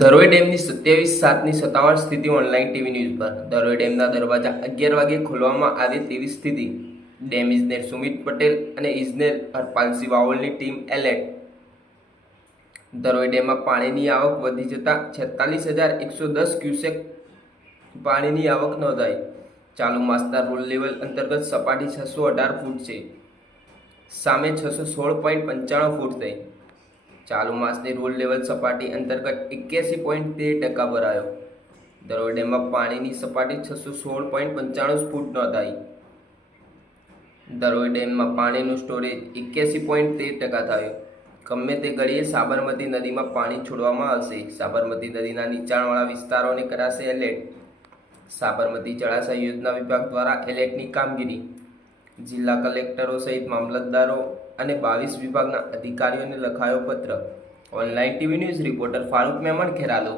ધરોઈ ડેમની સત્યાવીસ સાતની સત્તાવાર સ્થિતિ ઓનલાઈન ટીવી ન્યૂઝ પર. ધરોઈ ડેમના દરવાજા અગિયાર વાગે ખોલવામાં આવે તેવી સ્થિતિ. ડેમ ઇજનેર સુમિત પટેલ અને ઇજનેર હરપાલસિંહ વાવલની ટીમ એલર્ટ. ધરોઈ ડેમમાં પાણીની આવક વધી જતાં છેતાલીસ હજાર એકસો દસ ક્યુસેક પાણીની આવક નોંધાઈ. ચાલુ માસના રોલ લેવલ અંતર્ગત સપાટી છસો અઢાર ફૂટ છે. સામે છસો સોળ પોઈન્ટ પંચાણું ફૂટ થઈ. ચાલુ માસની રૂલ લેવલ સપાટી અંતર્ગત એક્યાસી પોઈન્ટ તેર ટકા ભરાયો. દરોઈ ડેમમાં પાણીની સપાટી છસો સોળ પોઈન્ટ પંચાણું ફૂટ નોંધાઈ. દરોઈ ડેમમાં પાણીનું સ્ટોરેજ એક્યાસી પોઈન્ટ તેર ટકા થયું. ગમે તે ઘડીએ સાબરમતી નદીમાં પાણી છોડવામાં આવશે. સાબરમતી નદીના નીચાણવાળા વિસ્તારોને કરાશે એલર્ટ સાબરમતી જળાશય યોજના વિભાગ દ્વારા એલર્ટની કામગીરી. જિલ્લા કલેક્ટરો સહિત મામલતદારો અને બાવીસ વિભાગના અધિકારીઓને લખાયો પત્ર. Online TV news reporter Farooq Memon, Kheralu.